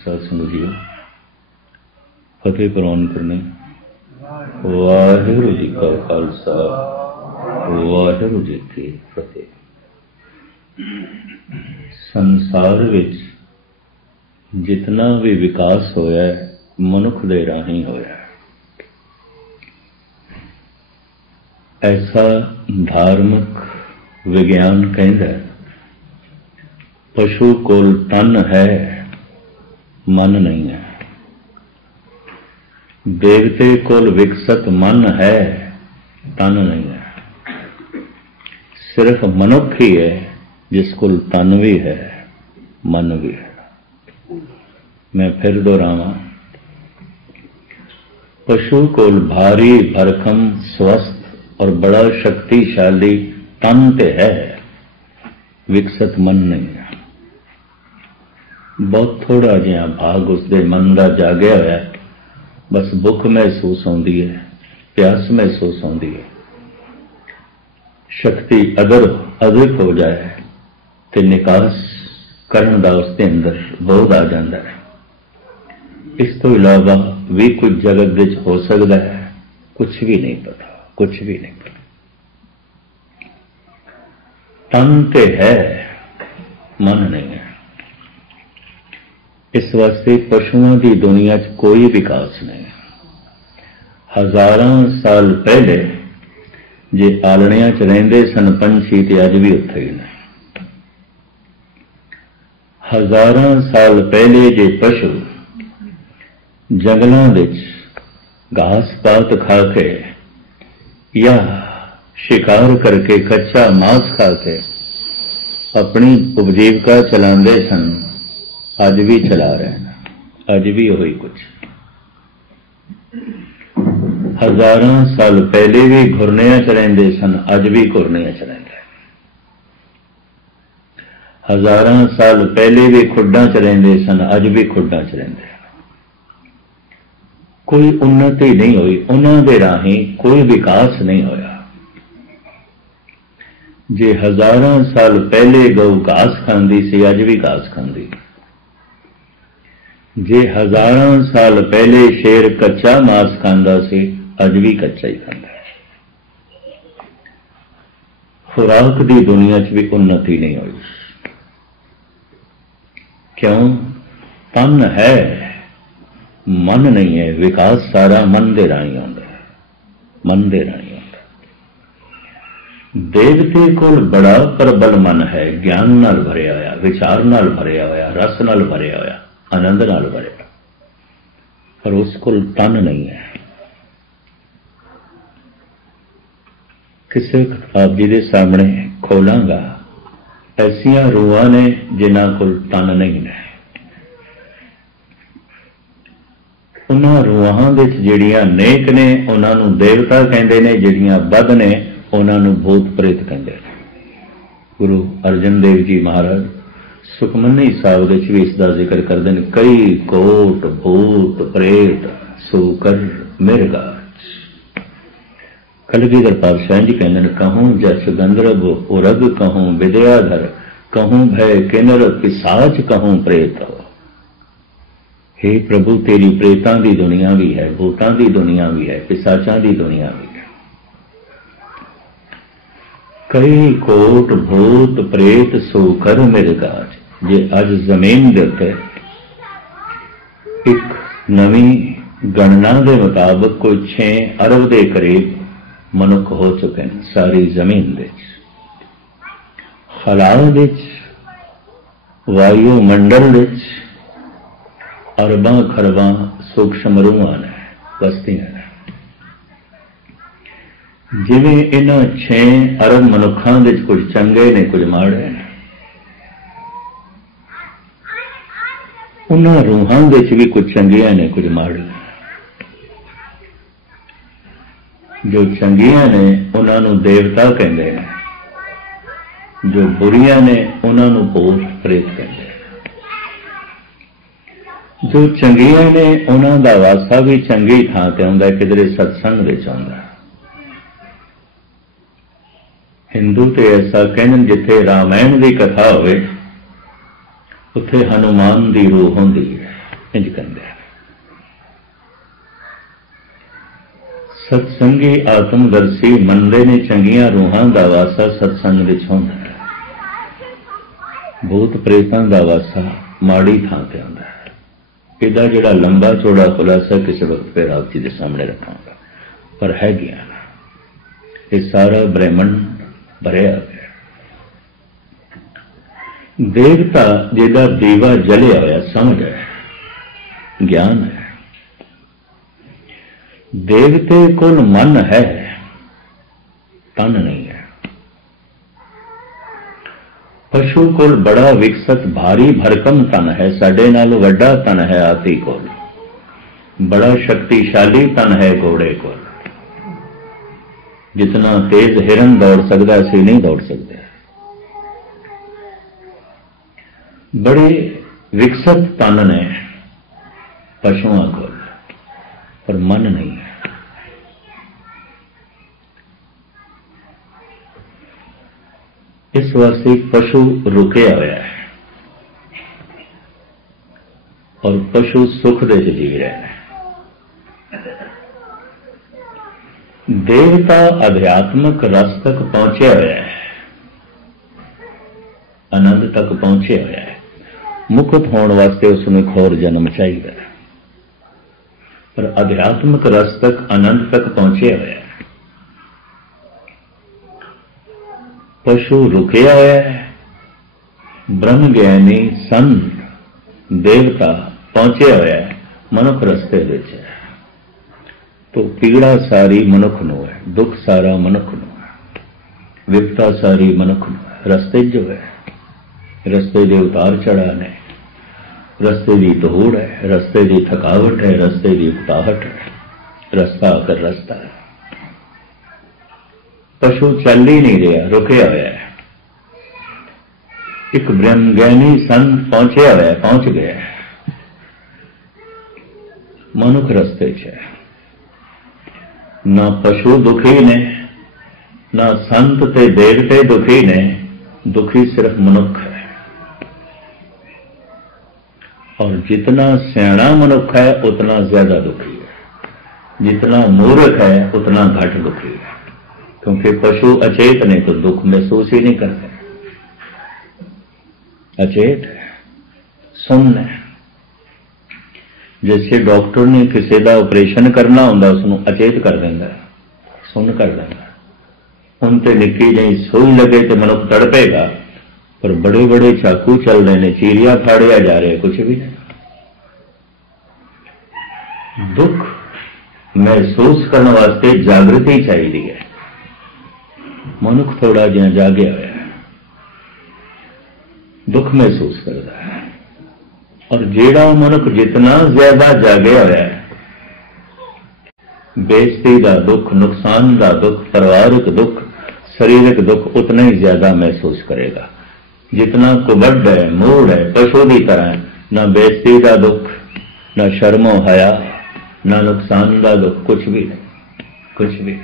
साध संगत जीओ फतेह प्रवान करने। वाहिगुरू जी का खालसा वाहिगुरू जी की फतेह। संसार विच जितना भी विकास होया है मनुख दे राही होया है। ऐसा धार्मिक विज्ञान कहता है पशु कोल तन है मन नहीं है, देवते कोल विकसित मन है तन नहीं है। सिर्फ मनुख ही है जिस कोल तन भी है मन भी है। मैं फिर दोहरावां, पशु कोल भारी भरकम स्वस्थ और बड़ा शक्तिशाली तन ते है, विकसित मन नहीं है। बहुत थोड़ा जिहा भाग उसके मन का जागया होया, बस भुख महसूस होती है, प्यास महसूस होती है, शक्ति अगर अधिक हो जाए तो निकास करने का उसके अंदर बोध आ जाता है। इस तो इलावा भी कुछ जगत विच हो सकता है, कुछ भी नहीं पता, कुछ भी नहीं पता। तन ते है मन नहीं है। इस वास्ते पशुओं की दुनिया च कोई विकास नहीं। हजारां साल पहले जे आलणियां च रहिंदे सन पंछी ते अज भी उत्थे ही ने। हजारां साल पहले जे पशु जंगलों विच घास पात खा के या शिकार करके कच्चा मांस खा के अपनी उपजीविका चलाते सन, अज भी चला रहे हैं, अज भी वही कुछ। हजारां साल पहले भी घुरनिया च रहिंदे सन, अज भी घुरनिया च रहिंदे। हजारां साल पहले भी खुड्डां च रहिंदे सन, अज भी खुड्डां च रहिंदे। कोई उन्नति नहीं हुई, उन्हां दे राही कोई विकास नहीं होया। जे हजारां साल पहले गऊ घास खांदी सी, अज भी घास खांदी। जे हजारां साल पहले शेर कच्चा मांस खांदा सी, अज भी कच्चा ही खांदा है। खुराक की दुनिया च भी उन्नति नहीं हुई। क्यों? तन है मन नहीं है। विकास सारा मन दे राही आउंदा है, मन दे राही आउंदा। देवते कोल बड़ा प्रबल मन है, ज्ञान नाल भरिया होया, विचार नाल भरिया होया, रस नाल भरिया होया, आनंद नाल भरिया, पर उस कोल तन नहीं है। किसी किताब जी के सामने खोलांगा, ऐसिया रूहां ने जिन्हां कोल तन नहीं है। उन्हां रूहां विच जिहड़ियां नेक ने उन्हां नूं देवता कहंदे ने, जिहड़ियां बद ने उन्हां नूं भूत प्रेत कहंदे ने। गुरु अर्जन देव जी महाराज सुखमनी साहब विच भी इसका जिक्र करते हैं। कई कोट भूत प्रेत सूकर मिर्गाच। कलगीधर पातशाह जी कहते हैं, कहूं जस गंधर्व उरग, कहूं विद्याधर, कहूं भय किन्नर पिशाच, कहूं प्रेत। हे प्रभु, तेरी प्रेतां की दुनिया भी है, भूतां की दुनिया भी है, पिशाचां की दुनिया भी है। कई कोट भूत प्रेत सूकर मिर्गाच। जे अज जमीन दे उत्ते एक नवी गणना के मुताबिक कोई 6 अरब के करीब मनुख हो चुके हैं सारी जमीन दे। खलाओ विच वायुमंडल विच अरबां खरबां सूक्ष्म रूहां ने, बस्तियां ने। जिवें इन्हां 6 अरब मनुखां विच कुछ चंगे ने कुछ माड़े ने, उन्हां रूहां विच भी कुछ चंगियां ने कुछ माड़ियां। जो चंगियां ने उन्हां नूं देवता कहंदे ने, जो बुरियां ने उन्हां नूं भूत प्रेत कहंदे ने। जो चंगियां ने उन्हां दा वासा भी चंगी थां ते आउंदा, किधरे सत्संग विच आउंदा। हिंदू तो ऐसा कहन, जिथे रामायण की कथा होवे उत्थे हनुमान की रूह होंदी है। इंज कहते हैं। सत्संगी आत्मदर्शी मनते ने चंगियां रूहां दा वासा सत्संग विच हुंदा है। भूत प्रेतां दा वासा माड़ी थां ते आउंदा है। इहदा जिहड़ा लंबा चौड़ा खुलासा किसी वक्त फिर आप जी के सामने रखांगा, पर है ज्ञान ये सारा ब्रह्मंड भरिया गया। देवता जिहदा दीवा जलिया होया समझ है, ज्ञान है। देवते कोल मन है, तन नहीं है। पशु कोल बड़ा विकसित भारी भरकम तन है, साडे नाल वड्डा तन है हाथी कोल। बड़ा शक्तिशाली तन है घोड़े कोल। जितना तेज हिरन दौड़ सकता असी नहीं दौड़ सकते। बड़े विकसित तन ने पशुओं को, पर मन नहीं है। इस वास्ते पशु रुके हुआ है और पशु सुख दे जी रहे हैं। देवता अध्यात्मक रस तक पहुंचे हुए है, आनंद तक पहुंचे हुए है। मुक्त होने वास्ते उसमें एक होर जन्म चाहिए, पर अध्यात्मक रस तक आनंद तक पहुंचे हुए है। पशु रुके हुए है, ब्रह्म ज्ञानी संत देवता पहुंचे हुए है, मनुख रस्ते विच है। तो पीड़ा सारी मनुख नूं है, दुख सारा मनुख नूं है, विपता सारी मनुख नूं है। रस्ते जो है, रस्ते के उतार चढ़ा ने, रस्ते की दौड़ है, रस्ते की थकावट है, रस्ते की उकताहट है। रस्ता आकर रस्ता है। पशु चल ही नहीं रहा, रुके हुआ है। एक ब्रह्म ज्ञानी संत पहुंचे हुआ है, पहुंच गया है। मनुख रस्ते च है। ना पशु दुखी ने, ना संत ते देवते दुखी ने, दुखी सिर्फ मनुख है। और जितना सियाणा मनुख है उतना ज्यादा दुखी है, जितना मूर्ख है उतना घट दुखी है। क्योंकि पशु अचेत ने तो दुख महसूस ही नहीं करते। अचेत है, सुन्न है। जैसे डॉक्टर ने किसी का ऑपरेशन करना होंगे उसनों अचेत कर देंगे, सुन कर देंगे। उन ते निक्की जी सूई लगे तो मनुख तड़पेगा, पर बड़े बड़े चाकू चल रहे हैं, चीरिया फाड़िया जा रहे, कुछ भी नहीं। दुख महसूस करने वास्ते जागृति चाहिए है। मनुख थोड़ा जिहा जागया हुआ है, दुख महसूस करता है। और जेड़ा मनुख जितना ज्यादा जागया हुआ है, बेइज्जती का दुख, नुकसान का दुख, परिवारिक दुख, शारीरिक दुख उतना ही ज्यादा महसूस करेगा। जितना कुबड़ है, मूड है, पशु की तरह, ना बेइज्जती का दुख, ना शर्मो हया, ना नुकसान का दुख, कुछ भी नहीं, कुछ भी।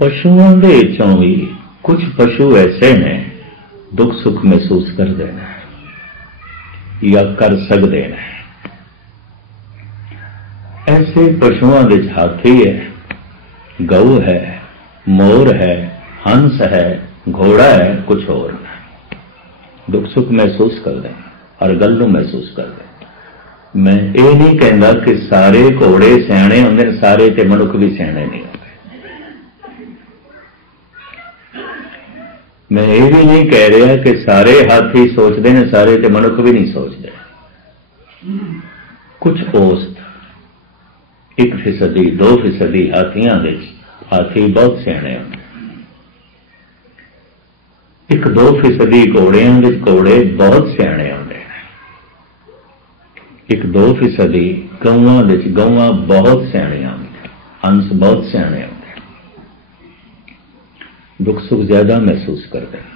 पशुओं के चों भी कुछ पशु ऐसे ने दुख सुख महसूस कर देना या कर सकते हैं। ऐसे पशुओं के हाथी है, गऊ है, मोर है, हंस है, घोड़ा है, कुछ और दुख सुख महसूस कर दें, हर गल नूं महसूस कर दें। मैं ये नहीं कहता कि सारे घोड़े सियाणे होंगे, सारे ते मनुख भी सियाणे नहीं होंगे। मैं ये भी नहीं कह रहा कि सारे हाथी सोचते हैं, सारे ते मनुख भी नहीं सोचते। कुछ औसत 1% 2% हाथियों के हाथी बहुत सियाणे होंगे। 1-2% घोड़ियों के घोड़े बहुत सियाणे होंगे। 1-2% गऊआं के गऊआं बहुत सियाणियां होंगे। हंस बहुत सियाणे होंगे। दुख सुख ज्यादा महसूस करते हैं।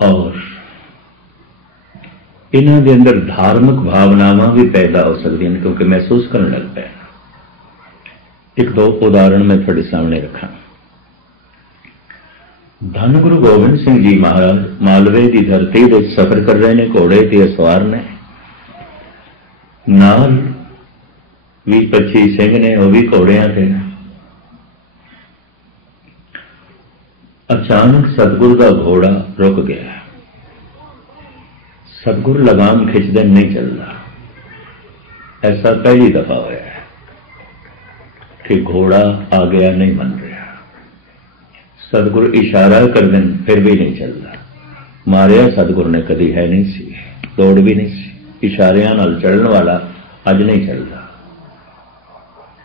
और इन्हों के अंदर धार्मिक भावनावां भी पैदा हो सकती हैं, क्योंकि महसूस करने लग पे। 1-2 उदाहरण मैं थोड़े सामने रखा। धन गुरु गोबिंद सिंह जी महाराज मालवे की धरती पर सफर कर रहे हैं, घोड़े ते सवार ने, नाल 20-25 सिंह ने, वह भी घोड़ियां ते। अचानक सतगुरु का घोड़ा रुक गया। सतगुरु लगाम खिंचदे नहीं चलता। ऐसा पहली दफा होया है कि घोड़ा आ गया नहीं बन रहा। सतगुरु इशारा कर दें फिर भी नहीं चलता। मारिया सतगुरु ने कभी है नहीं सी, दौड़ भी नहीं सी। इशारियां नाल चलने वाला अज नहीं चलता।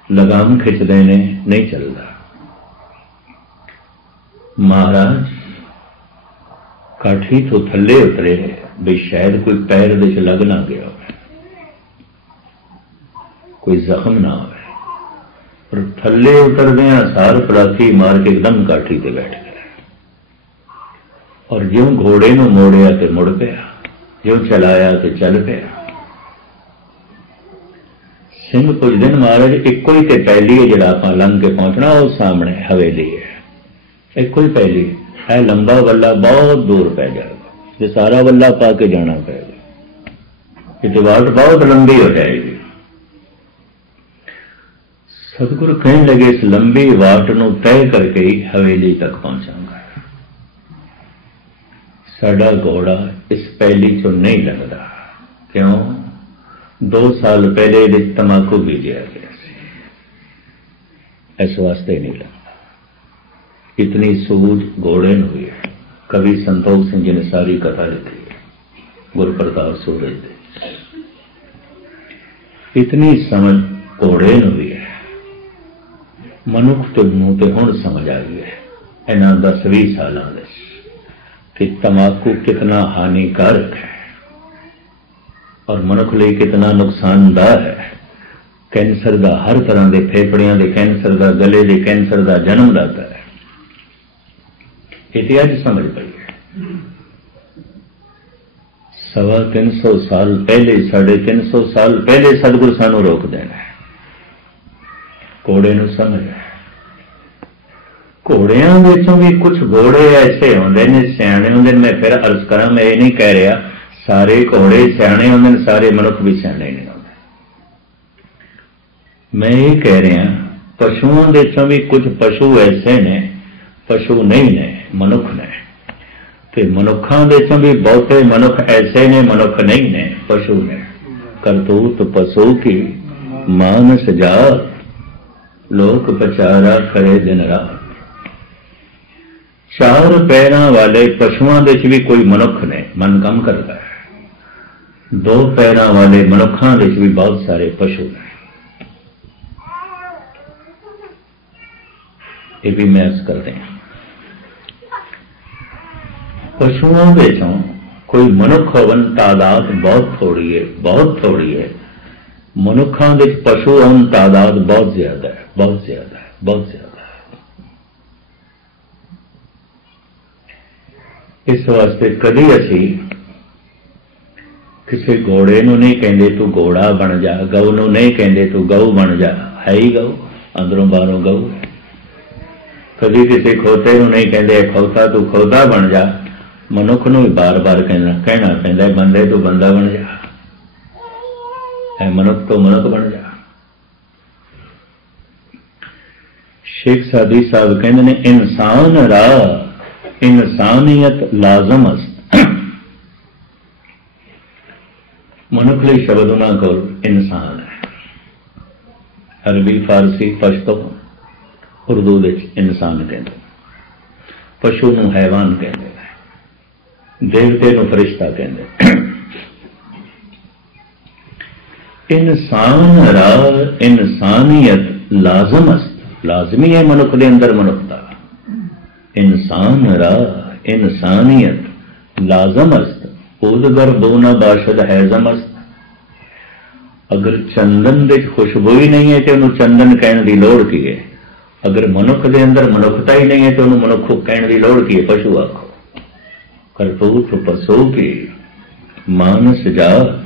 लगाम खिंचदे ने नहीं चलता। महाराज काठी तो थले उतरे भी शायद कोई पैर दे च लग ना गया हो, कोई जख्म ना हो, पर थले उतरदे सार पलाखी मार के एकदम काठी ते बैठ गया। और ज्यों घोड़े नूं मोड़िया ते मुड़ पिया, ज्यों चलाया ते चल पिया। सिंह पुछदे ने महाराज इको ही ते पहली है जिहड़ा आपां लंघ के पहुंचना, वो सामने हवेली है, इको ही पहली है। लंबा वल्ला बहुत दूर पै जाएगा, जो सारा वल्ला पा के जाना पड़ेगा, ये वाट बहुत लंबी हो जाएगी। सतगुरु कहने लगे इस लंबी वाट नूं तय करके ही हवेली तक पहुंचांगा। साडा घोड़ा इस पहली चो नहीं लगता। क्यों? 2 साल पहले ये तंबाकू बीजिया गया, इस वास्ते नहीं लगता। इतनी सूझ घोड़े में हुई है। कवि संतोख सिंह जी ने सारी कथा लिखी है, गुरप्रताप सूरज दे। इतनी समझ घोड़े में हुई है। मनुख के मुंह ते हुण समझ आई है इन्हां 10-20 सालों में कि तंबाकू कितना हानिकारक है और मनुख लिए कितना नुकसानदाह है। कैंसर का हर तरह के फेफड़ियां के कैंसर का, गले के कैंसर का जन्म लाता है। ये अज समझ पई है। 350 साल पहले, 350 साल पहले सतगुरु सानू रोक देना है। घोड़े नूं समझ है। घोड़ियां विचों भी कुछ घोड़े ऐसे होंदे ने सियाणे होंदे ने। मैं फिर अर्ज करा, मैं ये नहीं कह रहा सारे घोड़े सियाणे होंदे ने, सारे मनुख भी सियाणे नहीं होंदे। मैं ये कह रहा पशुओं के विचों भी कुछ पशु ऐसे ने, पशु नहीं ने, मनुख ने। ते मनुखां दे विचों भी बहुते मनुख ऐसे ने, मनुख नहीं ने, पशु ने। करतूत पशु की मानस जात, लोक पचारा करे दिन रात। 4 पैरों वाले पशुओं दे भी कोई मनुख ने, मन कम करता है। 2 पैरों वाले मनुखों दे भी बहुत सारे पशु ने। ये भी मैच करते हैं। पशुओं विचों कोई मनुख होवन तादाद बहुत थोड़ी है, बहुत थोड़ी है। मनुखों के पशु होवन तादाद बहुत ज्यादा है, बहुत ज्यादा है, बहुत ज्यादा है। इस वास्ते कभी असी किसी घोड़े नूं नहीं कहते तू घोड़ा बन जा, गऊ नूं नहीं कहते तू गऊ बन जा, है ही गऊ, अंदरों बाहरों गऊ। कभी किसी खोते नूं नहीं कहते खोता तू खोता बन जा। मनुख नूं भी बार बार कहना पैंदा है बंदे तू बंदा बन जा, है मनुख तो मनुख बन जा। शेख सादी साहब कहते ने इंसान राह इंसानियत लाजम अस्त। मनुख लिए शब्द उन्होंने को इंसान है। अरबी, फारसी, पश्तो, उर्दू इंसान कहते, पशु नूं हैवान कहते, देवते नूं फरिश्ता कहते। इंसान राह इंसानियत लाजम अस्त, लाजमी है मनुख के अंदर मनुखता। इंसान राह इंसानियत लाजम अस्त, उदगर बोना बाशद हैजम अस्त। अगर चंदन दे खुशबू ही नहीं है तो उन्होंने चंदन कहने की लोड़ की है। अगर मनुख के अंदर मनुखता ही नहीं है तो उन्होंने मनुख कहने की लोड़ की है। पशु आखो। करतूत पशु की मानस जात,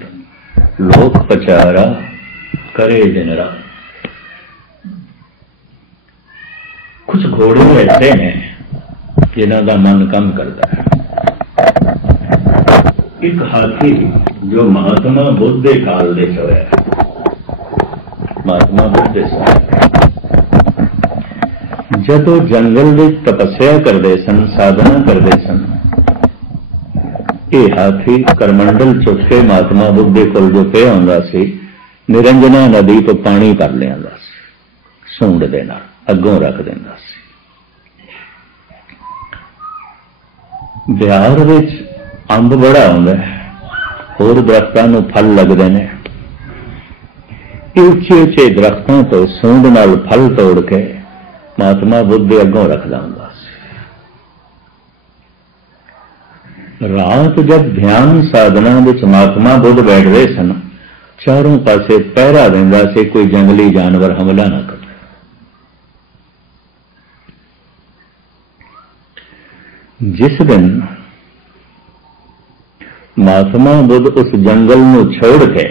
लोक पचारा करे दिन रात। कुछ घोड़े ऐसे हैं जिन्हां दा मन काम करता है। एक हाथी जो महात्मा बुद्ध के काल दे होया, महात्मा बुद्ध दे समय जदों जंगल में तपस्या करते सन, साधना करते सन, ये हाथी करमंडल चुक के महात्मा बुद्ध के कोल जो पे आउंदा सी, निरंजना नदी तो पानी भर लिया, सूंड दे नाल अगों रख दिंदा सी। बिहार विच अंब बड़ा आउंदा है, होर दरख्तां नूं फल लगदे ने, उच्चे उच्चे दरख्तों तो सूंड नाल फल तोड़ के महात्मा बुद्ध अगों रखदा हुंदा सी। रात जब ध्यान साधना विच महात्मा बुद्ध बैठदे सन, चारों पासे पहरा दिंदा सी कोई जंगली जानवर हमला ना करे। जिस दिन महात्मा बुद्ध उस जंगल में छोड़ के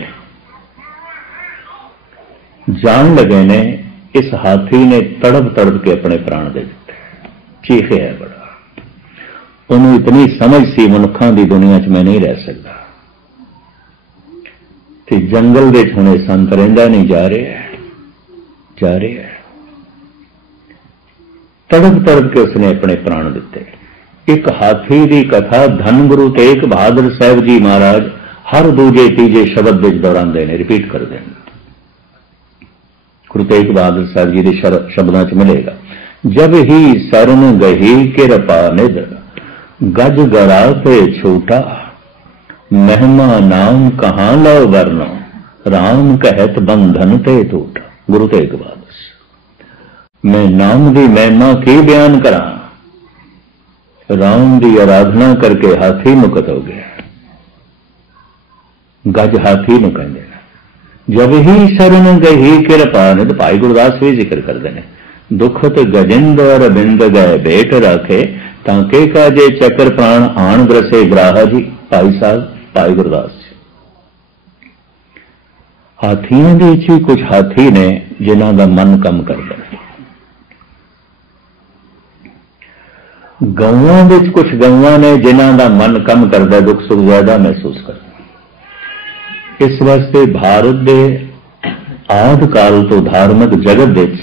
जान लगे ने, इस हाथी ने तड़प तड़प के अपने प्राण दे दिते, चीखे है बड़ा। उन्होंने इतनी समझ सी मनुखों की दुनिया च मैं नहीं रह सकता, तो जंगल के हुणे संत रहिंदा नहीं, जा रहे है। तड़प तड़प के उसने अपने प्राण दिते। एक हाथी की कथा धन गुरु तेग बहादुर साहब जी महाराज हर दूजे तीजे शब्द विच दोहरांदे ने, रिपीट करते हैं। गुरु तेग बहादुर साहब जी के शब्दों च मिलेगा, जब ही सरन गही किरपा निध, गज गरा पे छोटा, महिमा नाम कहां लो वरनो, राम कहत बंधन ते टूटा। गुरु तेग बहादुर, मैं नाम की महिमा की बयान करा, राम की आराधना करके हाथी मुकत हो गया। गज हाथी नूं कहंदे ने। जब ही शरण गही किरपा निध, भाई गुरदास भी जिक्र करते हैं, दुखत गजिंदर बिंद गए बेट रखे, तांके काजे चक्र प्राण आण ग्रसे ग्राहा जी। भाई साहब भाई गुरदास जी। हाथियों के भी कुछ हाथी ने जिन्हां दा मन कम करदा है। गौवां विच कुछ गौवां ने जिन्हां दा मन कम करदा, दुख सुख ज्यादा महसूस करदा। इस वास्ते भारत के आदि काल तो धार्मिक जगत विच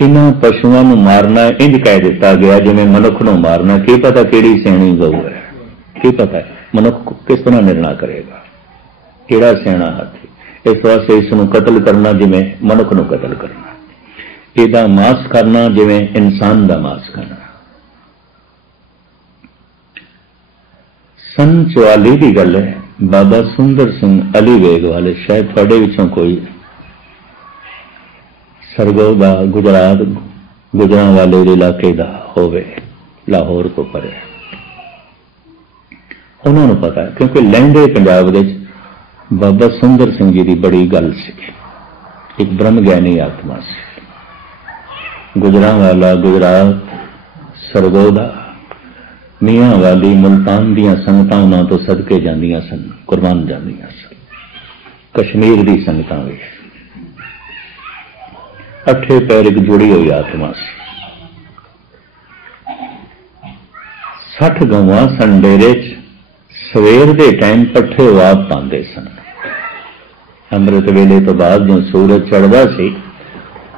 इन्हां पशुओं को मारना इंज कह दिता गया जिवें मनुख नूं मारना। की पता किहड़ी सियाणी गऊ है, की पता है मनुख किस तरह निर्णय करेगा, किहड़ा सियाणा हाथी। इस वास्ते इसनूं कतल करना जिवें मनुख नूं कतल करना, इहदा मांस खाना जिवें इंसान दा मांस खाना। सन 44 की गल है, बाबा सुंदर सिंह अली वेग वाले, शायद थोड़े विचों कोई सरगोदा गुजरात गुजरांवाले इलाके का होवे, लाहौर को परे, उन्होंने पता है क्योंकि लहंदे पंजाब दे बाबा सुंदर सिंह जी की बड़ी गल सी। एक ब्रह्म ज्ञानी आत्मा से गुजरांवाला गुजरात सरगोदा मियाँ वाली मुल्तान दियां संगतां उन्हां तो सदके जांदियां सन, कुर्बान जांदियां सन। कश्मीर दी संगतां भी अठे पैर एक जुड़ी हुई आत्मा से। 60 गवां सन डेरे च, सवेर के टाइम पट्ठे आप पाते सन। अमृत वेले तो बाद जो सूरज चढ़ता सी,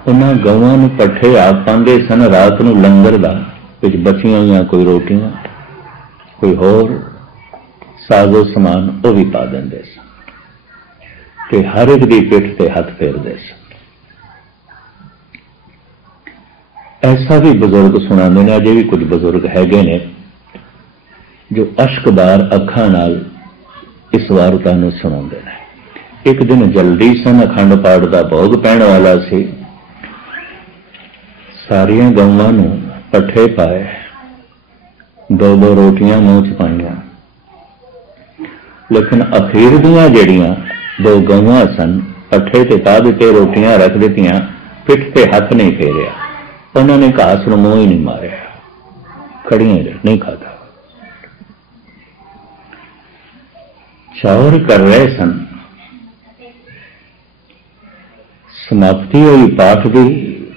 उन्हां गवां नूं पट्ठे आप पाते सन। रात नूं लंगर दा विच बचियां हुई कोई रोटियां कोई होर साजो समान वो भी पा देंदे सन ते हर एक दी पिठ ते हथ फेरदे सन। ऐसा भी बुजुर्ग सुनाते हैं, अजे भी कुछ बुजुर्ग हैगे ने जो अश्कदार अखां नाल इस वारता नूं सुणाउंदे ने। एक दिन जल्दी सन, अखंड पाठ का भोग पैण वाला सी। सारियां गौवां नूं पट्ठे पाए, 2-2 रोटियां मूँह च पाईयां, लेकिन अखीर दियां जड़ियां 2 गौवां सन, पट्ठे ते पा दिते, रोटियां रख दित्तियां, पिठ ते हथ नहीं फेरिया। उन्होंने घास नूं मूँह ही नहीं मारिया, खड़ियां नहीं खाता। चौर कर रहे सन, समाप्ति हुई पाठ की,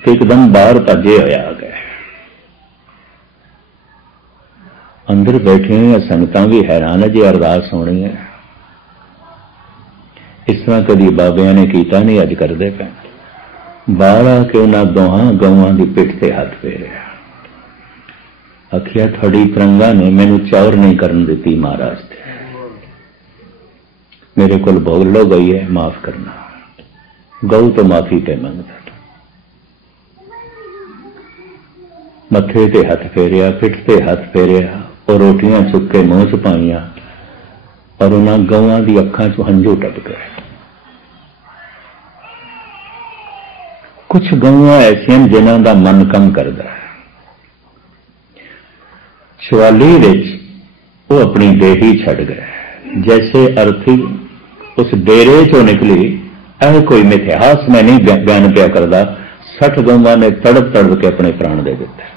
एकदम बाहर भजे होया आ गए। अंदर बैठे हुए संगतां भी हैरान है जी अरदास होनी है। इस तरह कभी बाबियां ने कीता नहीं, अज करदे पे। बाहर आके उन्होंने दोहां गवां की पिठ से हाथ फेरिया, आखिया थोड़ी तरंगा ने मैनू चौर नहीं करन दिती महाराज ते, मेरे को भोग लो गई है, माफ करना। गऊ तो माफी पे मंगता, मथे ते हाथ फेरिया, पिठ ते हाथ फेरिया और रोटियां चुक के मुंह च पाइया और उन्होंने गवां की अखां चों हंझू टप गए। कुछ गवां ऐसियां जिन्हां दा मन कम करदा है। चवाली विच वो अपनी देही छड़ गए, जैसे अर्थी उस डेरे चो निकली। ऐ कोई मिथिहास में नहीं बयान पिया करदा, 60 गवां ने तड़प तड़प के अपने प्राण दे दिते।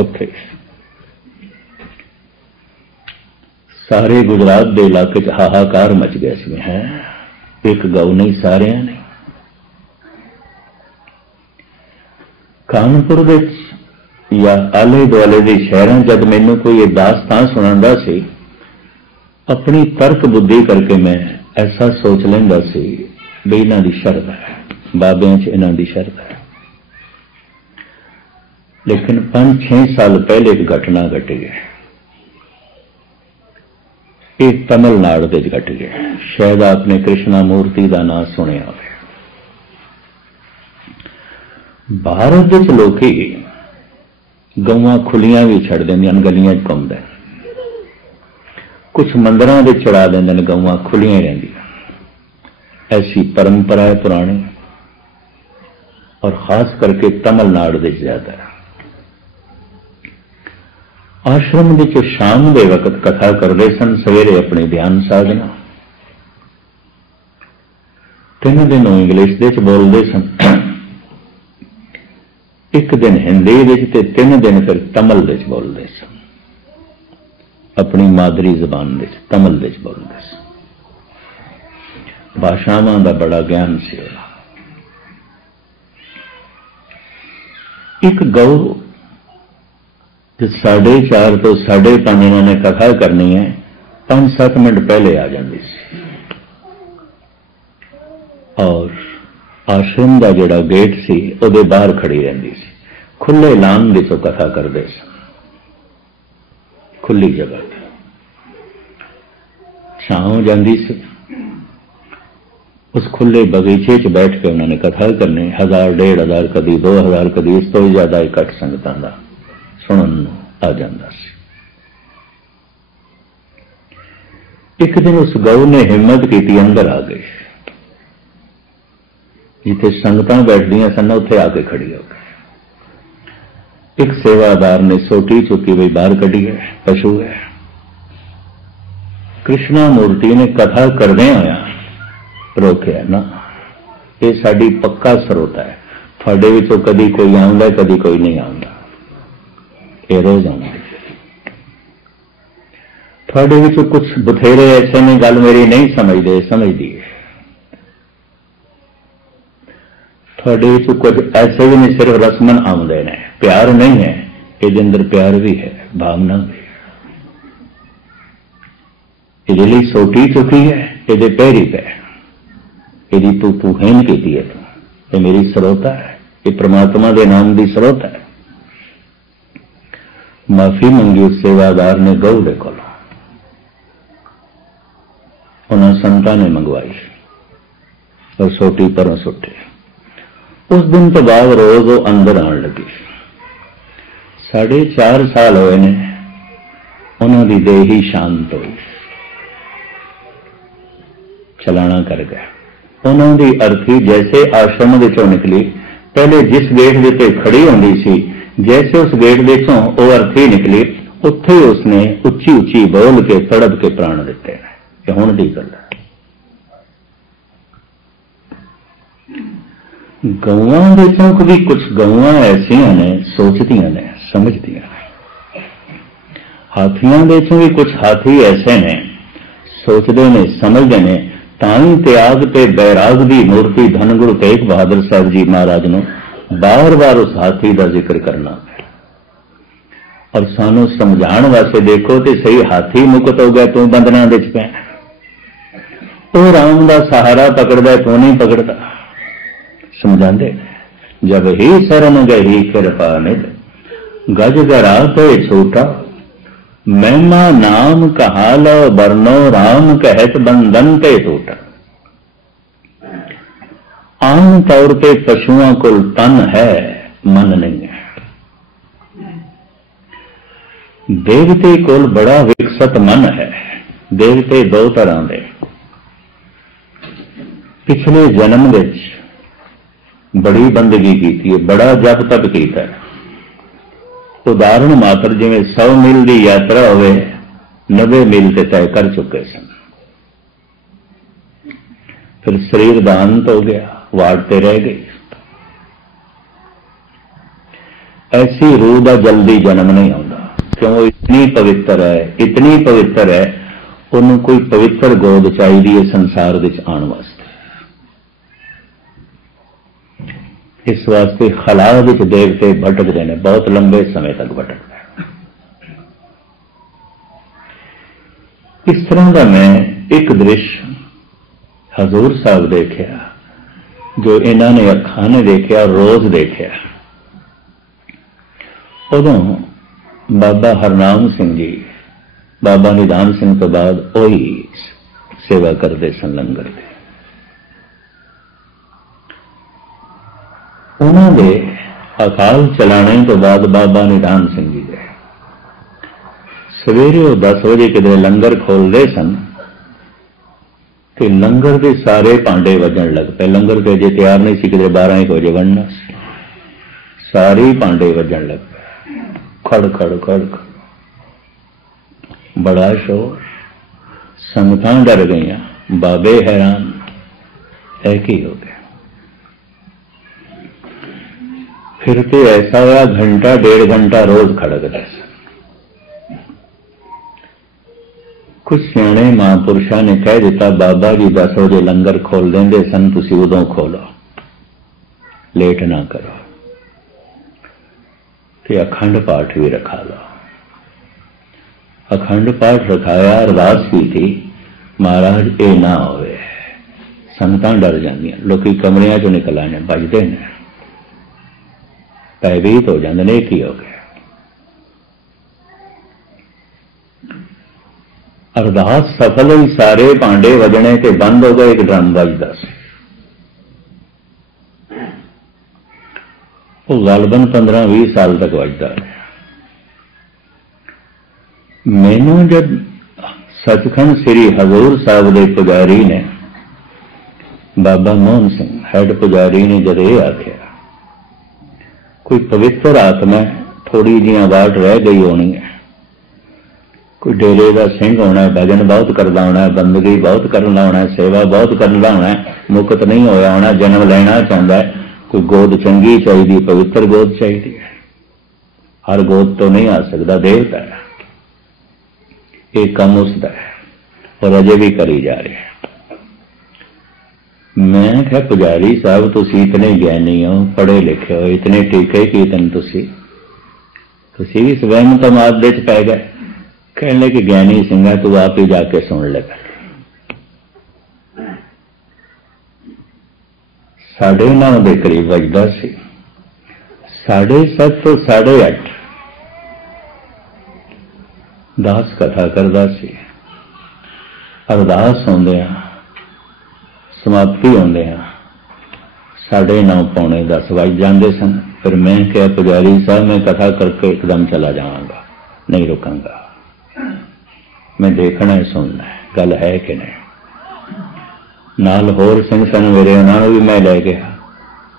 उत्थे सारे गुजरात के इलाके च हाहाकार मच गया सी। है एक गऊ नहीं, सारे ने। कानपुर विच या आले दुआले के शहरों जब मैनू कोई ये दास्तान सुनांदा सी, अपनी तर्क बुद्धि करके मैं ऐसा सोच लेंदा सी भी इन्हां दी शरधा है, बाबियां च इन्हां दी शरधा है। लेकिन 5-6 साल पहले एक घटना घटी है। ये तमिलनाडु में घट गया। शायद आपने कृष्णा मूर्ति का नाम सुनिया हो। भारत के लोग गवां खुलियां भी छड़ देंदियां, गलियां घूमदे, कुछ मंदिरां दे चढ़ा देंदे, गवां खुलियां रहिंदियां। ऐसी परंपरा है पुरानी, और खास करके तमिलनाडु में ज्यादा। आश्रम विच शाम के वक्त कथा करते सन, सवेरे अपनी ध्यान साधना। 3 दिन इंग्लिश दे बोलते सन, एक दिन हिंदी विच ते 3 दिन फिर तमिल विच बोलते सन, अपनी मादरी जबान विच तमिल विच बोलते सन। भाषावां दा बड़ा ज्ञान सी। एक गौ 4:30 तो 5:30 इन्होंने कथा करनी है, 5-7 मिनट पहले आ जाती सी, और आश्रम का जिहड़ा गेट सी उहदे बाहर खड़ी रहिंदी सी। खुले लान विचों कथा करते सन, खुली जगह ते छां हो जाती सी। उस खुले बगीचे च बैठ के उन्होंने कथा करनी। 1000-1500 कदी 2000 कदी इस तो ज्यादा इकट्ठ संगतां दा सुनन आ जाता सी। एक दिन उस गऊ ने हिम्मत की, अंदर आ गई, जिथे संगतां बैठदियां सन उत्थे आके खड़ी हो गई। एक सेवादार ने सोटी चुकी हुई बाहर कढ़ी है, पशु है। कृष्णा मूर्ति ने कथा करदे होया रोकया ना, ये साडी पक्का सरोता है, तुहाडे विचों कदी कोई आउंदा कदी कोई नहीं आउंदा, ये रोज आउंदा। तुहाडे विचों कुछ बथेरे ऐसे ने गल मेरी नहीं समझदे, समझदी है। तुहाडे विचों कुछ ऐसे भी नहीं सिर्फ रस्मन आउंदे ने, प्यार नहीं है, ये अंदर प्यार भी है, भावना भी है। ये लिए सोटी चुकी है, ये पैरी पे, यदि तू हेन की है, तो ये मेरी सरोता है, ये परमात्मा के नाम की सरोता है। माफी मंगी उस सेवादार ने गऊ दे कोलों, उन्होंने संतां ने मंगवाई और सोटी परों सुट्टी। उस दिन तो बाद रोज वो अंदर आने लगी। 4.5 साल हुए ने, उन्होंने देह ही शांत हुई, चलाना कर गया। उन्होंने अर्थी जैसे आश्रम विचों निकली, पहले जिस गेट विच खड़ी होंदी सी, जैसे उस गेट विचों वो अर्थी निकली, उत्थे उसने उच्ची उच्ची बोल के तड़प के प्राण दिते। ये हुण दी गल है। गौवां विचों भी कुछ गौवां ऐसियां ने सोचदियां ने, समझदियां ने। हाथियां विचों भी कुछ हाथी ऐसे ने, सोचते ने, समझते ने। ताई त्याग ते बैराग की मूर्ति धन गुरु तेग बहादुर साहब जी महाराज ने बार बार उस हाथी का जिक्र करना। और सानू समझाने वास्ते देखो तो सही हाथी मुकत हो गया, तू बंधना दे पै, वो राम का सहारा पकड़दा, तू नहीं पकड़ता। समझाते जब ही शरण गही कृपा निध, गज गरा पे छोटा, महिमा नाम कहा लो बरनो, राम कहत बंधन पे टूटा। आम तौर पे पशुओं को तन है, मन नहीं है। देवते कोल बड़ा विकसित मन है। देवते दो तरह के, पिछले जन्म विच बड़ी बंदगी की, बड़ा जप तप किया। उदाहरण मात्र जिवें 100 मील की यात्रा होवे 90 मील ते तय कर चुके सन। फिर शरीर का अंत हो गया, वाड़ते रह गई। ऐसी रूह का जल्दी जन्म नहीं आता, क्यों? इतनी पवित्र है, इतनी पवित्र है, उन्होंने कोई पवित्र गोद चाहिए संसार विच आने वास्ते। इस वास्ते खला विच देवते भटकते हैं, बहुत लंबे समय तक भटकते हैं। इस तरह का मैं एक दृश्य हजूर साहब देखा, जो इन्होंने अखां ने देखा, रोज देखा। उदों बाबा हरनाम सिंह जी, बाबा निधान सिंह तो बाद वही सेवा करते सन लंगर की। उन्होंने अकाल चलाने तो बाद बाबा निधान सिंह जी गए। सवेरे 10 बजे किधरे लंगर खोलते सन तो लंगर के सारे भांडे वजन लग पे। लंगर के अजे तैयार नहीं सी, किधरे 12-1 बजे बनना, सारे भांडे वजन लग पे, खड़ खड़ खड़ खड़, बड़ा शोर। संगतां डर गई, बाबे हैरान, है की हो गया। फिर तो ऐसा हुआ, घंटा 1.5 घंटा रोज खड़कदा। कुछ सियाणे महापुरुषों ने कह दिता, बाबा जी 10 बजे लंगर खोल देंगे सन, तुसी उदों खोलो, लेट ना करो, कि अखंड पाठ भी रखा लो। अखंड पाठ रखाया, अरदास की थी, महाराज ये ना होवे। संगतां डर जांदियां, लोकी कमरियां चों निकल आने, बजदे ने, भयभीत हो जाते ने, की हो गया। अरदास सफल ही, सारे भांडे वजने ते बंद हो गए। एक ड्रम बजदा सी, वो गलबन 15-20 साल तक बजदा रहा। मैनू जब सचखंड श्री हजूर साहब के पुजारी ने, बाबा मोहन सिंह हैड पुजारी ने जब ये आख्या, कोई पवित्र आत्मा थोड़ी जी वाट रह गई होनी है, कोई डेरे का सिंह होना है, भजन बहुत करता होना है, बंदगी बहुत करना होना है, सेवा बहुत करना होना है, मुकत नहीं होया होना, जन्म लेना चाहता है, कोई गोद चंगी चाहिए, पवित्र गोद चाहिए। हर गोद तो नहीं आ सकता, देवता है, एक कम उसका है, और अजे भी करी जा रहे हैं। मैं क्या पुजारी साहब, तुसी इतने ज्ञानी हो, पढ़े लिखे हो, इतने टीके कीर्तन, तुसी भी स्वयं तो मादे च पै गए। कहने कि ज्ञानी सिंह तू आप ही जाके सुन ले। 9:30 के करीब बजदा सी, 7:30 तो 8:30 दास कथा करदा सी। अरदास होंदे समाप्ति होंदे 9:30 पौने 10 बज जाते सन। फिर मैं क्या, पुजारी साहब मैं कथा करके एकदम चला जावांगा, नहीं रुकांगा, मैं देखना है, सुनना है, गल है कि नहीं। नाल होर सिंह सन मेरे, उन्होंने भी मैं लै गया।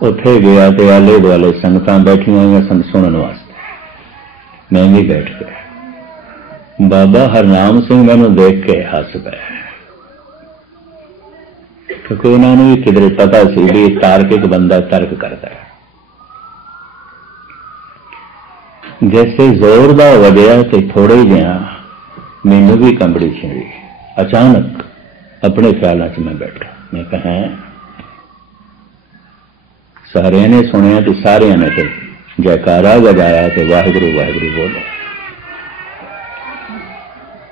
उत्थे गया तो आले दुआले संगतां बैठियां हुई सन सुनने वास्ते, मैं भी बैठ गया। बाबा हरनाम सिंह मैनू देख के हस पे, क्योंकि उन्होंने भी किधरे पता सी भी तार्किक बंदा तर्क करता है। जैसे जोर दा वजया तो थोड़े ही जिहा मैनू भी कंबड़ी छिड़ी। अचानक अपने ख्यालों च मैं बैठा, मैं कहा सारे ने सुनिया तो सारे ने तो जयकारा बजाया तो वाहिगुरू वाहिगुरू बोलो।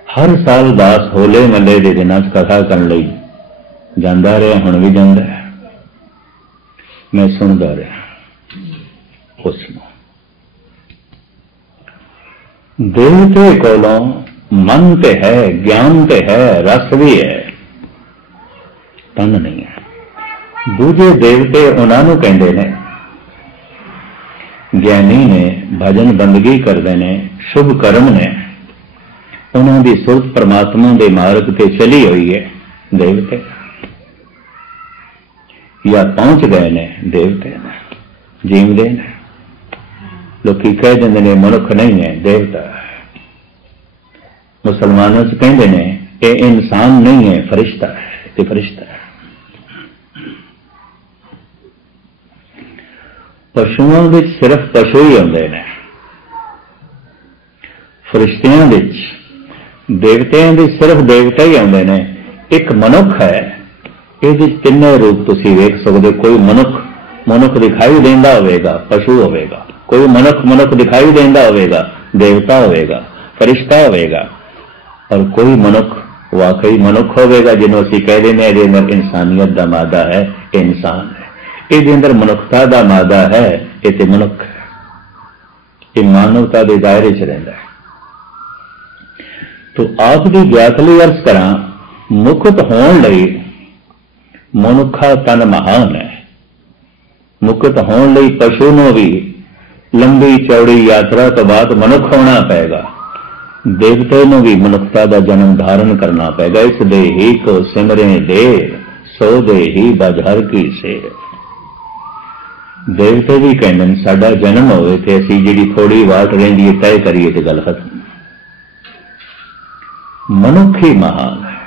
हर साल दास होले मल्ले के दिनों कथा करने जाता रहा, हुण भी जाता है, मैं सुनता रहा उसनों। देवते कोलों मन ते है, ज्ञान ते है, रस भी है, तन नहीं है। दूजे देवते उन्होंने कहते ने, ज्ञानी ने, भजन बंदगी करते ने, शुभ कर्म ने, उन्हों की सुरत परमात्मा के मार्ग ते चली हुई है देवते, या पहुंच गए ने देवते ने, जीवते ने। लोग कह देंगे ने मनुख नहीं है, देवता है। मुसलमानों से कहते ने ये इंसान नहीं है, फरिश्ता है, ये फरिश्ता है। पशुओं में सिर्फ पशु ही आते हैं, फरिश्तियों में देवतियों में सिर्फ देवता ही आते हैं। एक मनुख है, ये तीनों रूप तुम वेख सकते। कोई मनुख दिखाई देता होगा, पशु होगा, कोई मनुख दिखाई देता होगा, देवता होगा, फरिश्ता होगा, और कोई मनुख वाकई मनुख होगा जिन्हों असीं कह देने ये अंदर इंसानियत का मादा है, इंसान है। ये अंदर मनुखता का मादा है, ये तो मनुख है, ये मानवता के दायरे च रहिंदा है। तो आप की ज्ञात लई अर्ज करा, मुकुट होने लई मनुखा तन महान है। मुकुट होने लई पशु नूं भी लंबी चौड़ी यात्रा तो बाद मनुख होना पेगा, देवते नूं भी मनुखता का जन्म धारण करना पेगा। इस दे ही को सिमरे देर, सो दे ही बजहर की सेर। देवते भी कहते साडा जन्म होवे ते असीं जिहड़ी थोड़ी वाट रहिंदी है तय करिए ते गल खत्म। मनुख ही महान है,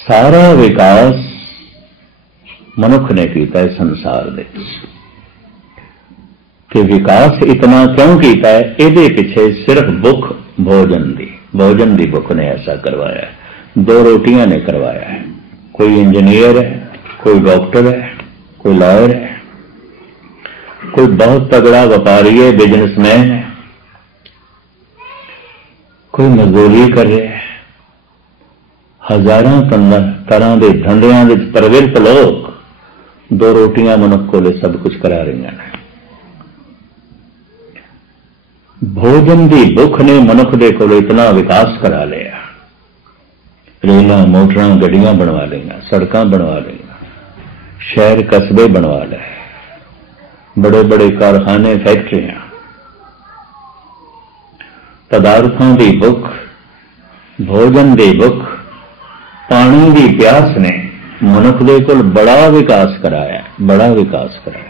सारा विकास मनुख ने किया है संसार दे। कि विकास इतना क्यों किया है, ये पिछे सिर्फ भुख भोजन की भुख ने ऐसा करवाया है। दो रोटियां ने करवाया है। कोई इंजीनियर है, कोई डॉक्टर है, कोई लॉयर है, कोई बहुत तगड़ा व्यापारी है, बिजनेसमैन है, कोई मजदूरी कर रहे है। हजारों तरह के धंधियां विच प्रवृत्त लोग दो रोटियां मनुख को सब कुछ करा रही हैं। भोजन की भुख ने मनुख के कोल इतना विकास करा लिया, रेल मोटर गड्डियां बनवा लिया, सड़कां बनवा लिया, शहर कस्बे बनवा ले, बड़े बड़े कारखाने फैक्ट्रियां। पदार्थों की भुख, भोजन की भुख, पानी की प्यास ने मनुख के कोल बड़ा विकास कराया, बड़ा विकास कराया।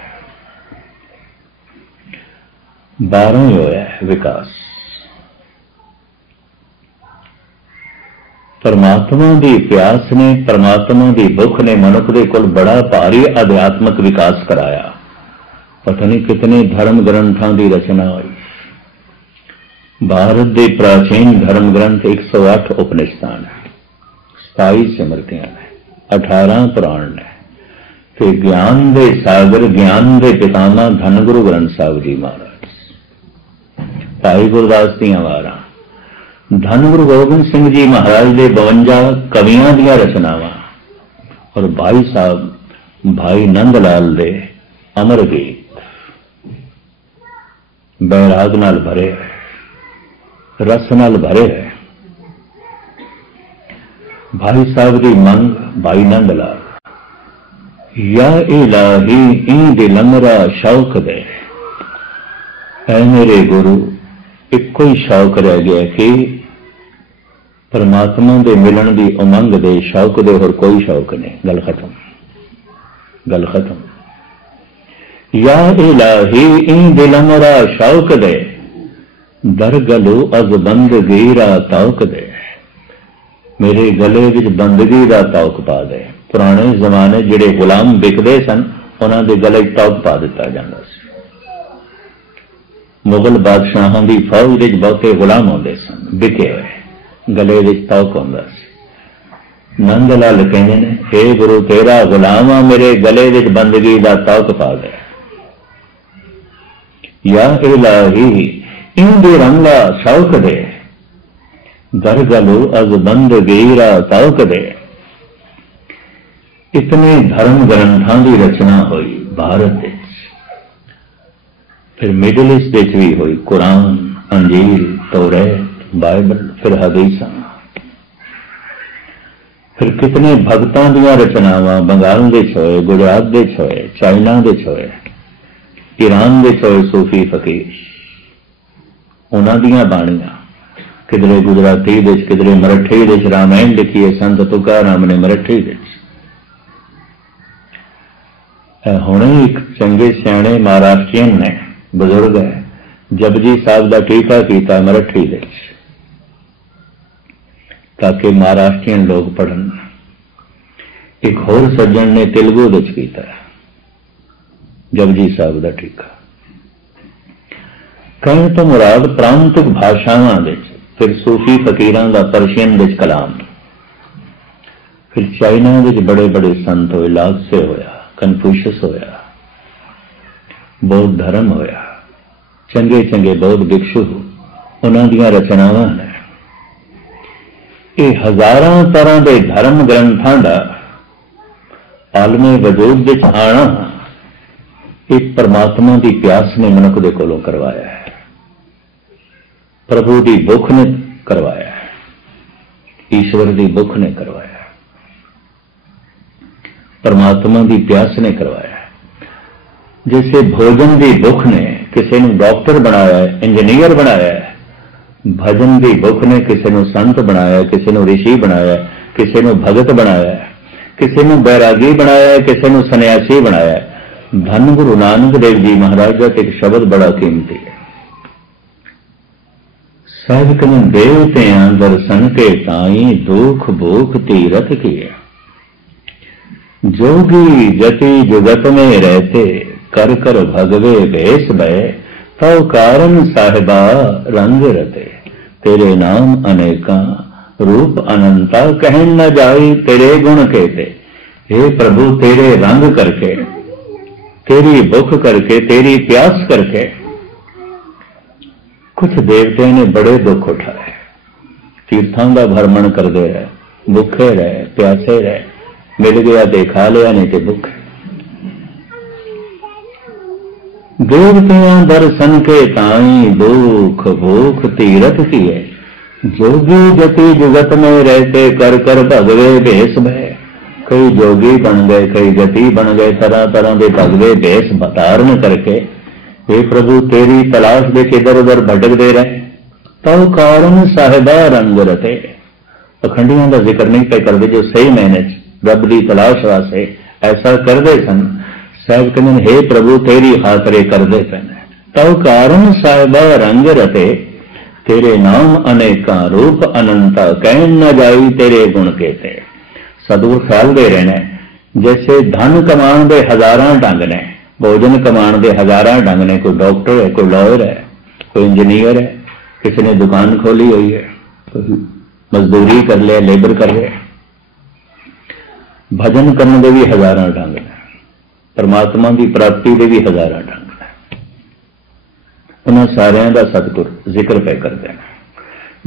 12 ही होया है विकास। परमात्मा की प्यास ने, परमात्मा की भुख ने मनुख के कोल बड़ा भारी आध्यात्मिक विकास कराया। पता नहीं कितने धर्म ग्रंथों की रचना हुई। भारत के प्राचीन धर्म ग्रंथ 108 उपनिषदां है, 27 सिमरतियां ने, 18 पुराण ने, फिर ज्ञान के सागर, ज्ञान के पितामह धन गुरु ग्रंथ साहिब जी महाराज, भाई गुरदास दियां वारां, धन गुरु गोबिंद सिंह जी महाराज के 52 कवियां दियां रचनावां, और भाई साहब भाई नंद लाल दे अमर गीत बैराग नाल भरे है, रस नाल भरे है। भाई साहब की मंग भाई नंद लाल, या इलाही इन दिल मेरा शौक दे। ऐ मेरे गुरु इको ही शौक रह गया कि परमात्मा के मिलन की उमंग दे, शौक दे, और कोई शौक नहीं। गल खत्म, गल खत्म। या इलाही इन दिल मेरा शौक दे, दर गलो अज बंदगी रा तौक दे। मेरे गले विच बंदगी का तौक पा दे। पुराने जमाने जिहड़े गुलाम बिकते सन, उन्हां दे गले तौक पा दिता जाता सी। मुगल बादशाहों की फौज विच बहुते गुलाम होंदे सन, बिके होए, गले विच तौक होंदा सी। नंद लाल कहंदे ने, हे गुरु तेरा गुलाम आ, मेरे गले विच बंदगी का तौक पा दे। या इलाही इन दे रंगा शौक दे, घर गलो अज बंद गेरा ताओ कदे। इतने धर्म ग्रंथों की रचना हुई भारत विच, फिर मिडल ईस्ट विच भी हुई, कुरान, अंजील, तौरात, बाइबल, फिर हदीसां, फिर कितने भगतां दीयां रचनावां बंगाल दे होए, गुजरात दे होए, चाइना दे होए, ईरान दे होए, सूफी फकीर उन्हां दीयां बाणियां, किधरे गुजराती दे, किधरे मराठी दे रामायण लिखी है संत तुकाराम ने मराठी दे। हुणे एक चंगे सियाणे महाराष्ट्रियन ने बुजुर्ग है जपजी साहब का टीका किया मराठी दे ताकि महाराष्ट्रियन लोग पढ़न। एक होर सज्जन ने तेलुगु दे किया जपजी साहब का टीका। कहने तो मुराद प्रांतिक भाषावां दे, फिर सूफी फकीरां दा पर्शियन दे कलाम, फिर चाइना दे बड़े बड़े संत होए, लात्से होया, कन्फ्यूशियस होया, बौद्ध धर्म होया, चंगे चंगे बौद्ध भिक्षु उन्हां दीयां रचनावां ने। ये हजारां तरह के धर्म ग्रंथां दा आलमे वजूद विच आना एक परमात्मा की प्यास ने मनुख दे कोलों करवाया है, प्रभु की भुख ने करवाया है, ईश्वर की भुख ने करवाया है, परमात्मा की प्यास ने करवाया है। जैसे भोजन की भुख ने किसी ने डॉक्टर बनाया है, इंजीनियर बनाया है, भजन की भुख ने किसी ने संत बनाया, किसी ने ऋषि बनाया, किसी ने भगत बनाया, किसी ने बैरागी बनाया, किसी ने सन्यासी बनाया। धन गुरु नानक देव जी महाराज का एक शब्द बड़ा कीमती है, साहिब कन देवतियां दर्शन के ताई दुख भूख तीरथ किए। जोगी जति जुगत में रहते कर कर भगवे भेष भय, तव कारण साहिबा रंग रते। तेरे नाम अनेका रूप अनंता कहन न जाई तेरे गुण कहते। हे प्रभु तेरे रंग करके, तेरी भुख करके, तेरी प्यास करके कुछ देवते ने बड़े दुख उठाए, तीर्थों का भ्रमण करते रहे, भुखे रहे, प्यासे रहे, मिल गया तो खा लिया नहीं तो भुखे। देवतियां दर्शन के ताई दुख भूख तीरथ किए। जोगी जति जुगत में रहते कर कर भगवे भेष भय। कई जोगी बन गए, कई गति बन गए, तरह तरह के भगवे भेष धारण करके हे प्रभु तेरी तलाश दे के इधर उधर भटकते रहे। तव कारण साहिबा रंग रते। पखंडियों का जिक्र नहीं पे करते जो सही मैंने रब की तलाश वास्ते ऐसा करते सन। साहब कहते हे प्रभु तेरी खातरे करते पे। तव कारण साहिबा रंग रते। तेरे नाम अनेका रूप अनंता कहन न जाई तेरे गुण कहते। सदगुर ख्याल दे रहने जैसे धन कमान दे हजारां ढंग ने, भोजन कमान दे हजारां ढंग ने। कोई डॉक्टर है, कोई लॉयर है, कोई इंजीनियर है, किसी ने दुकान खोली हुई है, कोई मजदूरी कर ले, लेबर कर ले। भजन करने के भी हजारां ढंग ने, परमात्मा की प्राप्ति के भी हजारां ढंग ने। उन्होंने सारियां का सतगुर जिक्र पे करते हैं।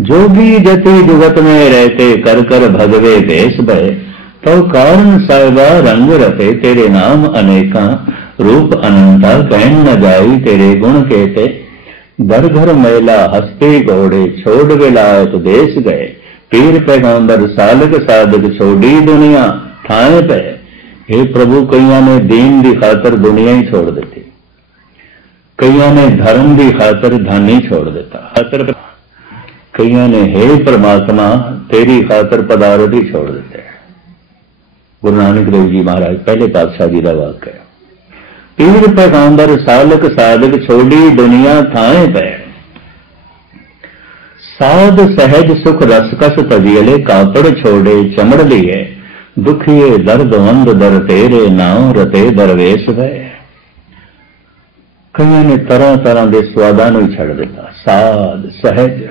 जोगी जति जुगत में रहते कर कर भगवे भेष भय। तो कारण साहिबा रंग रते। तेरे नाम अनेका रूप अनंता कहन न जाई तेरे गुण कहते। घर घर मेला हस्ते घोड़े छोड़ विलायत देश गए। पीर पैगंबर सालक साधक छोड़ी दुनिया ठाए पे। हे प्रभु कईयां ने दीन की खातर दुनिया ही छोड़ देती, कईयां ने धर्म की खातर धन ही छोड़ देता, खातर कईयां ने हे परमात्मा तेरी खातर पदार्थ ही छोड़ देते। गुरु नानक देव जी महाराज पहले पातशाह जी का वाक्य है। पीर पैगंबर सालक साधक छोड़ी दुनिया थाए पे। साध सहज सुख रसकस तजियले कापड़ छोड़े चमड़ लिए। दुखिए दर्द वंद दर तेरे नाम रते दरवेश भय। कईयां ने तरह तरह के स्वादा नूं छड़ दिता, साध सहज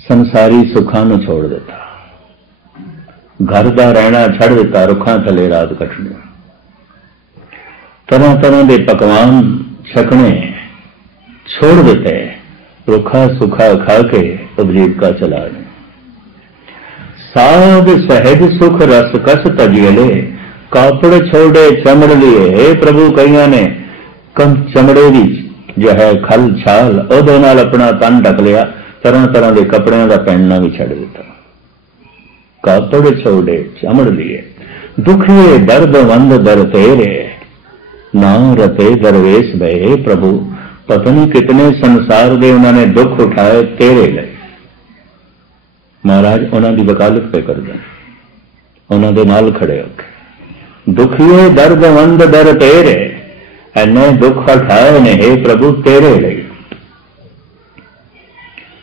संसारी सुखां नूं छोड़ दिता, घर का रहना छड़ दिता, रुखां थले रात कटनी, तरह तरह के पकवान छकने छोड़ दिते, रुखा सुखा खा के उपजीविका चला गए। साध सहज सुख रस कस तजियले, कापड़ छोड़े चमड़ लिए। हे प्रभु कईयां ने कम चमड़े की जो है खल छाल ਉਹਦੇ ਨਾਲ अपना तन ढक लिया, तरह तरह के कपड़िया का पहनना भी छड़ दिता। कापड़ छोड़े चमड़ लिए, दुखिए दर्द वंद दर तेरे, नाम रते दरवेश भये। प्रभु पता नहीं कितने संसार के उन्होंने दुख उठाए तेरे लिए। महाराज उन्होंने वकालत पे कर दें, उन्होंने नाल खड़े होके दुखिए दर्द वंद दर तेरे, इन्ने दुख उठाए ने हे प्रभु तेरे लिए।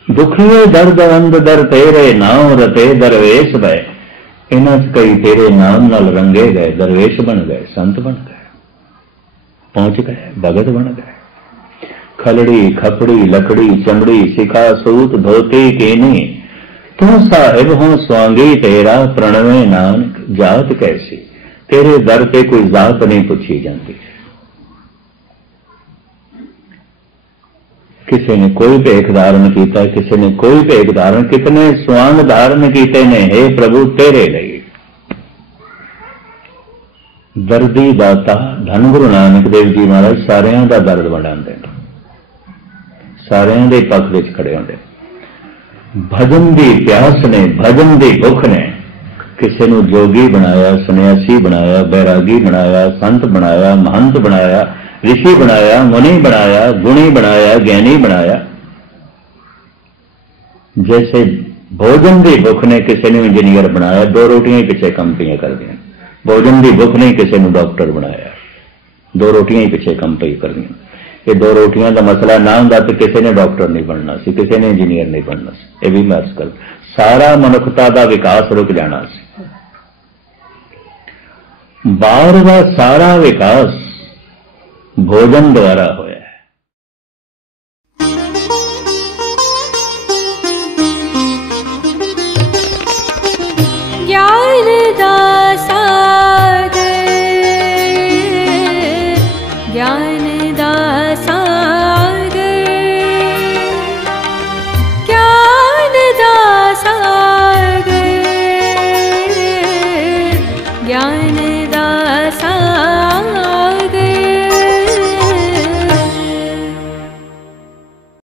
दुखिए दर्द वंद दर तेरे, नाम रते दरवेश भय। इन्हां कई तेरे नाम नाल रंगे गए, दरवेश बन गए, संत बन गए, पहुंच गए, भगत बन गए। खलड़ी खपड़ी लकड़ी चमड़ी सिखा सूत धोती कीनी, तू साहिब हो स्वांगी तेरा, प्रणवे नानक जात कैसी। तेरे दर पे कोई जात नहीं पूछी जाती। किसी ने कोई भेख धारण किया, किसी ने कोई भेख धारण, कितने स्वांग धारण किए ने हे प्रभु तेरे लिए। दर्दी दाता धन गुरु नानक देव जी महाराज सारिਆਂ ਦਾ दर्द वंडांदे ने, सारिਆਂ ਦੇ पक्ष ਵਿੱਚ खड़े होंदे। भजन की प्यास ने, भजन की भुख ने किसी को जोगी बनाया, सन्यासी बनाया, बैरागी बनाया, संत बनाया, महंत बनाया, ऋषि बनाया, मुनि बनाया, गुणी बनाया, ज्ञानी बनाया। जैसे भोजन की भुख ने किसी ने इंजीनियर बनाया, दो रोटियां ही पिछे काम पई कर दियां। भोजन की भुख ने किसी ने डॉक्टर बनाया, दो रोटियां ही पिछे काम पई कर दियां। ये दो रोटियां का मसला ना होंदा तो किसी ने डॉक्टर नहीं बनना सी, किसी ने इंजीनियर नहीं बनना सी। ये भी मैं कर सारा मनुखता का विकास रुक जाना सी। बाहर का सारा विकास भोजन द्वारा हो,